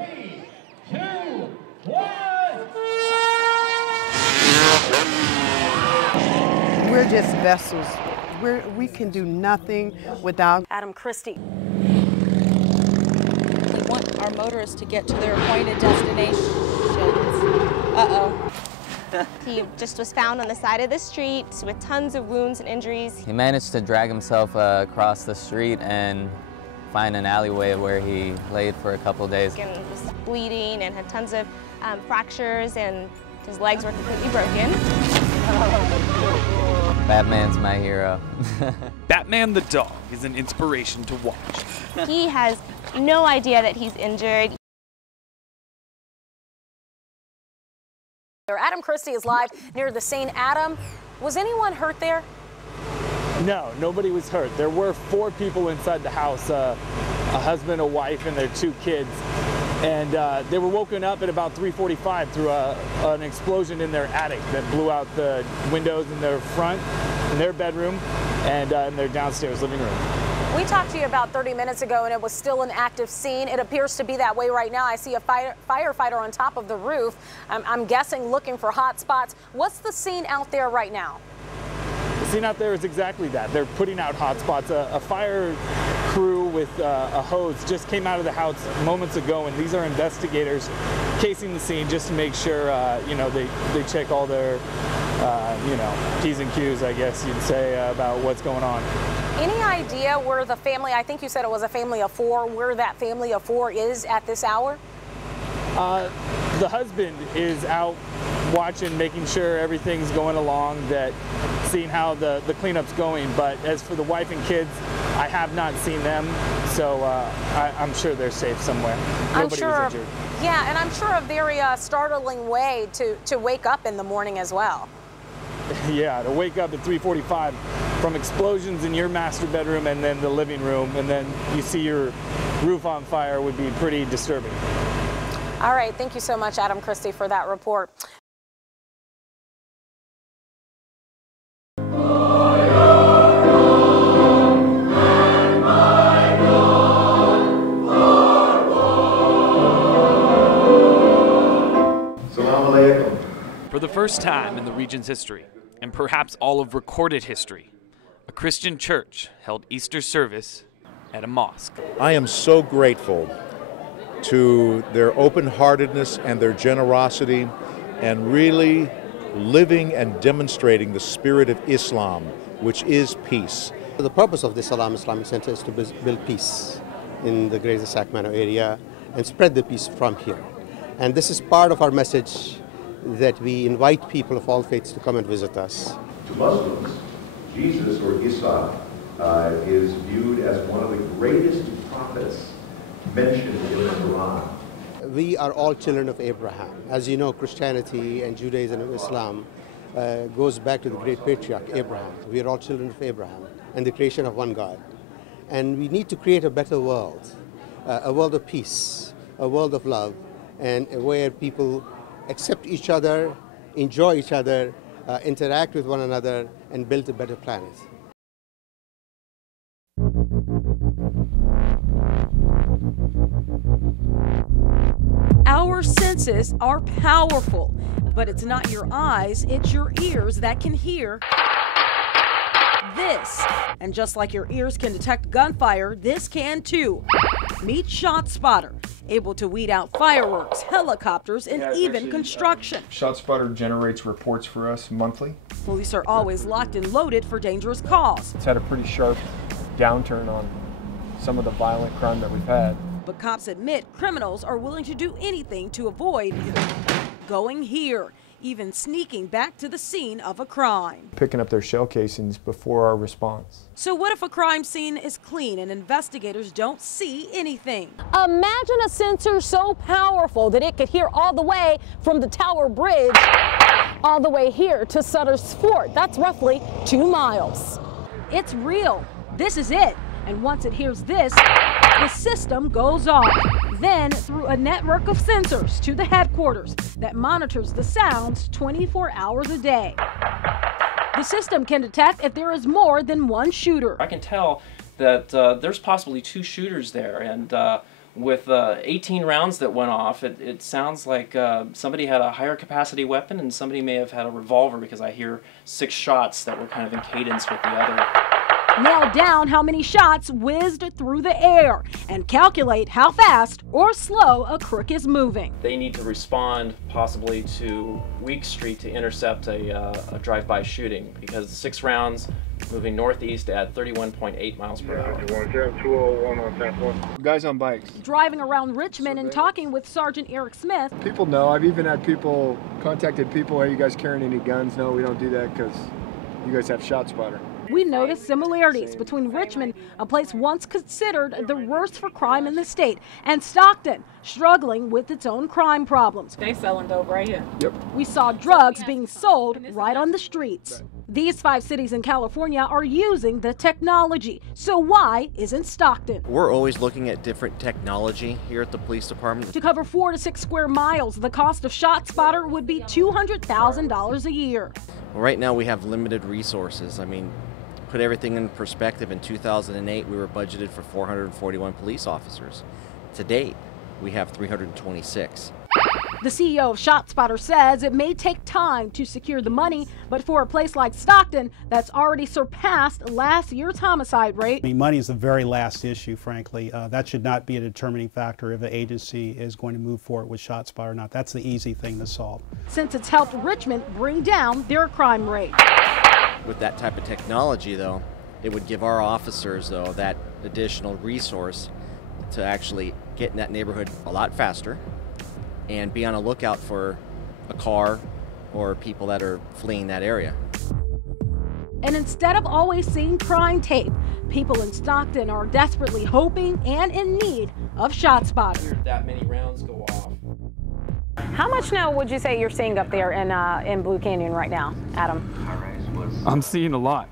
3, 2, 1. We're just vessels. We can do nothing without Adam Christy. We want our motorists to get to their appointed destinations. Uh-oh. He just was found on the side of the street with tons of wounds and injuries. He managed to drag himself across the street and find an alleyway where he laid for a couple of days. And was bleeding and had tons of fractures, and his legs were completely broken. Batman's my hero. Batman the dog is an inspiration to watch. He has no idea that he's injured. Adam Christy is live near the scene. Adam, was anyone hurt there? No, nobody was hurt. There were 4 people inside the house, a husband, a wife, and their 2 kids. And they were woken up at about 3:45 through an explosion in their attic that blew out the windows in their front, in their bedroom, and in their downstairs living room. We talked to you about 30 minutes ago, and it was still an active scene. It appears to be that way right now. I see a firefighter on top of the roof. I'm guessing looking for hot spots. What's the scene out there right now? The scene out there is exactly that. They're putting out hot spots. A fire crew with a hose just came out of the house moments ago, and these are investigators casing the scene just to make sure they check all their P's and Q's, I guess you'd say, about what's going on. Any idea where the family, I think you said it was a family of 4, where that family of 4 is at this hour? The husband is out watching, making sure everything's going along, seeing how the cleanup's going. But as for the wife and kids, I have not seen them, so I'm sure they're safe somewhere. Nobody was injured. Yeah, and I'm sure a very startling way to wake up in the morning as well. Yeah, to wake up at 3:45 from explosions in your master bedroom and then the living room, and then you see your roof on fire would be pretty disturbing. All right, thank you so much, Adam Christy, for that report. For the first time in the region's history, and perhaps all of recorded history, a Christian church held Easter service at a mosque. I am so grateful to their open-heartedness and their generosity, and really living and demonstrating the spirit of Islam, which is peace. The purpose of the Salam Islamic Center is to build peace in the greater Sacramento area and spread the peace from here. And this is part of our message, that we invite people of all faiths to come and visit us. To Muslims, Jesus, or Isa, is viewed as one of the greatest prophets mentioned in the Quran. We are all children of Abraham. As you know, Christianity and Judaism and Islam goes back to the great patriarch Abraham. We are all children of Abraham and the creation of one God. And we need to create a better world, a world of peace, a world of love, and where people accept each other, enjoy each other, interact with one another, and build a better planet. Our senses are powerful, but it's not your eyes, it's your ears that can hear this. And just like your ears can detect gunfire, this can too. Meet ShotSpotter, able to weed out fireworks, helicopters, and even construction. ShotSpotter generates reports for us monthly. Police are always locked and loaded for dangerous calls. It's had a pretty sharp downturn on some of the violent crime that we've had. But cops admit criminals are willing to do anything to avoid going here, even sneaking back to the scene of a crime. Picking up their shell casings before our response. So what if a crime scene is clean and investigators don't see anything? Imagine a sensor so powerful that it could hear all the way from the Tower Bridge all the way here to Sutter's Fort. That's roughly 2 miles. It's real. This is it. And once it hears this, the system goes off. Then through a network of sensors to the headquarters that monitors the sounds 24 hours a day. The system can detect if there is more than one shooter. I can tell that there's possibly 2 shooters there, and With 18 rounds that went off, it sounds like somebody had a higher capacity weapon and somebody may have had a revolver, because I hear 6 shots that were kind of in cadence with the other. Nail down how many shots whizzed through the air and calculate how fast or slow a crook is moving. They need to respond possibly to Week Street to intercept a drive-by shooting, because 6 rounds moving northeast at 31.8 miles per hour. 201 on tap 1. Guys on bikes. Driving around Richmond and talking with Sergeant Eric Smith. People know. I've even had people, contacted people, hey, you guys carrying any guns? No, we don't do that because you guys have shot spotter. We noticed similarities between Richmond, a place once considered the worst for crime in the state, and Stockton, struggling with its own crime problems. They selling dope right here. Yep. We saw drugs being sold right on the streets. These 5 cities in California are using the technology. So why isn't Stockton? We're always looking at different technology here at the police department. To cover 4 to 6 square miles, the cost of ShotSpotter would be $200,000 a year. Well, right now we have limited resources. I mean, put everything in perspective, in 2008 we were budgeted for 441 police officers. To date, we have 326. The CEO of ShotSpotter says it may take time to secure the money, but for a place like Stockton that's already surpassed last year's homicide rate. I mean, money is the very last issue, frankly. That should not be a determining factor if an agency is going to move forward with ShotSpotter or not. That's the easy thing to solve. Since it's helped Richmond bring down their crime rate. With that type of technology, though, it would give our officers, though, that additional resource to actually get in that neighborhood a lot faster and be on a lookout for a car or people that are fleeing that area. And instead of always seeing crime tape, people in Stockton are desperately hoping and in need of ShotSpotter. That many rounds go off. How much now would you say you're seeing up there in Blue Canyon right now, Adam? I'm seeing a lot.